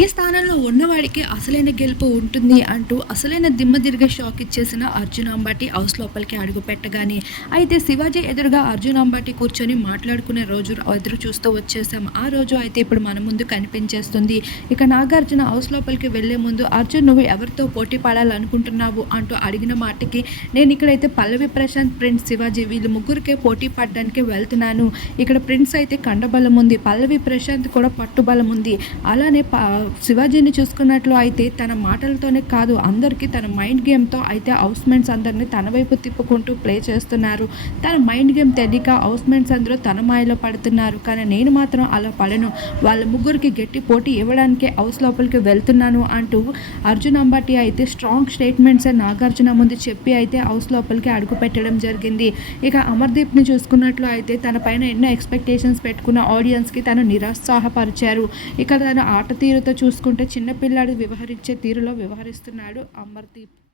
ఈ స్థానంలో ఉన్నవాడికి అసలైన గెలుపు ఉంటుంది అంటూ అసలైన దిమ్మ తిరిగే షాక్ ఇచ్చేసిన అర్జున్ అంబాటి హౌస్ లోపలికి అడుగు పెట్టగానే అయితే శివాజీ ఎదురుగా అర్జున్ అంబాటి కూర్చొని మాట్లాడుకునే రోజు ఎదురు చూస్తూ వచ్చేసాం. ఆ రోజు అయితే ఇప్పుడు మన ముందు కనిపించేస్తుంది. ఇక నాగార్జున హౌస్ లోపలికి వెళ్లే ముందు అర్జున్ నువ్వు ఎవరితో పోటీ పడాలనుకుంటున్నావు అంటూ అడిగిన మాటకి నేను ఇక్కడైతే పల్లవి ప్రశాంత్, ప్రిన్స్ శివాజీ వీళ్ళు ముగ్గురికే పోటీ పడడానికి వెళ్తున్నాను. ఇక్కడ ప్రిన్స్ అయితే కండబలం ఉంది, పల్లవి ప్రశాంత్ కూడా పట్టుబలం ఉంది. అలానే శివాజీని చూసుకున్నట్లు అయితే తన మాటలతోనే కాదు అందరికీ తన మైండ్ గేమ్తో అయితే హౌస్ మేట్స్ అందరినీ తన వైపు తిప్పుకుంటూ ప్లే చేస్తున్నారు. తన మైండ్ గేమ్ తెలియక హౌస్ మేట్స్ అందరూ తన మాయలో పడుతున్నారు. కానీ నేను మాత్రం అలా పడను, వాళ్ళ ముగ్గురికి గట్టి పోటీ ఇవ్వడానికే హౌస్ లోపలికి వెళ్తున్నాను అంటూ అర్జున్ అంబాటి అయితే స్ట్రాంగ్ స్టేట్మెంట్స్ నాగార్జున ముందు చెప్పి అయితే హౌస్ లోపలికి అడుగు పెట్టడం జరిగింది. ఇక అమర్దీప్ని చూసుకున్నట్లు అయితే తన పైన ఎన్నో ఎక్స్పెక్టేషన్స్ పెట్టుకున్న ఆడియన్స్కి తను నిరుత్సాహపరిచారు. ఇక తన ఆట తీరుతో చూసుకుంటే చిన్నపిల్లాడు వ్యవహరించే తీరులో వ్యవహరిస్తున్నాడు అమర్దీప్.